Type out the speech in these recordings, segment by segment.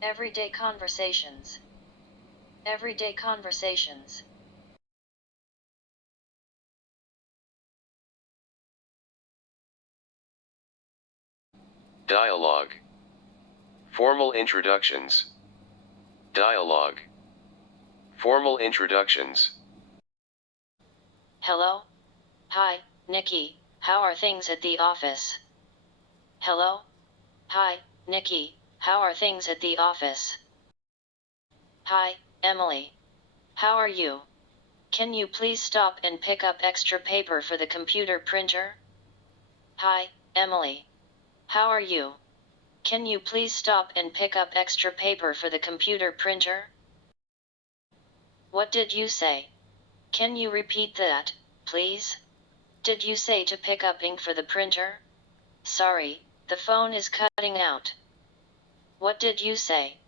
Everyday conversations. Everyday conversations. Dialogue. Formal introductions. Dialogue. Formal introductions. Hello? Hi, Nikki, how are things at the office? Hello? Hi, Nikki, how are things at the office? Hi, Emily. How are you? Can you please stop and pick up extra paper for the computer printer? Hi, Emily. How are you? Can you please stop and pick up extra paper for the computer printer? What did you say? Can you repeat that, please? Did you say to pick up ink for the printer? Sorry, the phone is cutting out. What did you say?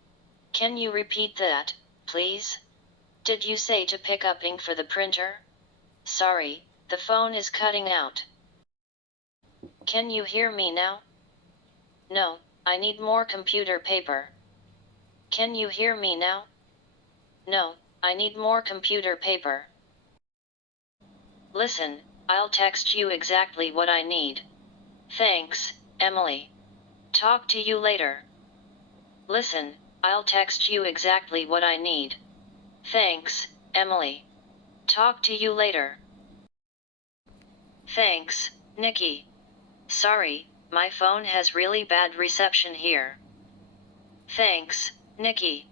Can you repeat that, please? Did you say to pick up ink for the printer? Sorry, the phone is cutting out. Can you hear me now? No, I need more computer paper. Can you hear me now? No, I need more computer paper. Listen, I'll text you exactly what I need. Thanks, Emily. Talk to you later. Listen, I'll text you exactly what I need. Thanks, Emily. Talk to you later. Thanks, Nikki. Sorry, my phone has really bad reception here. Thanks, Nikki.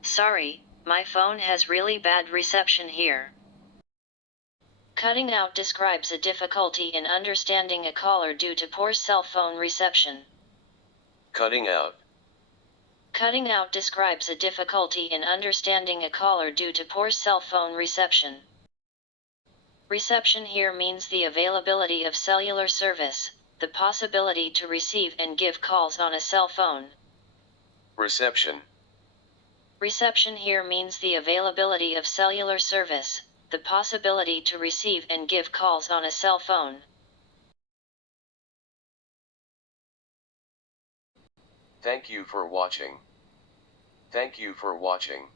Sorry, my phone has really bad reception here. Cutting out describes a difficulty in understanding a caller due to poor cell phone reception. Cutting out. Cutting out describes a difficulty in understanding a caller due to poor cell phone reception. Reception here means the availability of cellular service, the possibility to receive and give calls on a cell phone. Reception. Reception here means the availability of cellular service, the possibility to receive and give calls on a cell phone. Thank you for watching. Thank you for watching.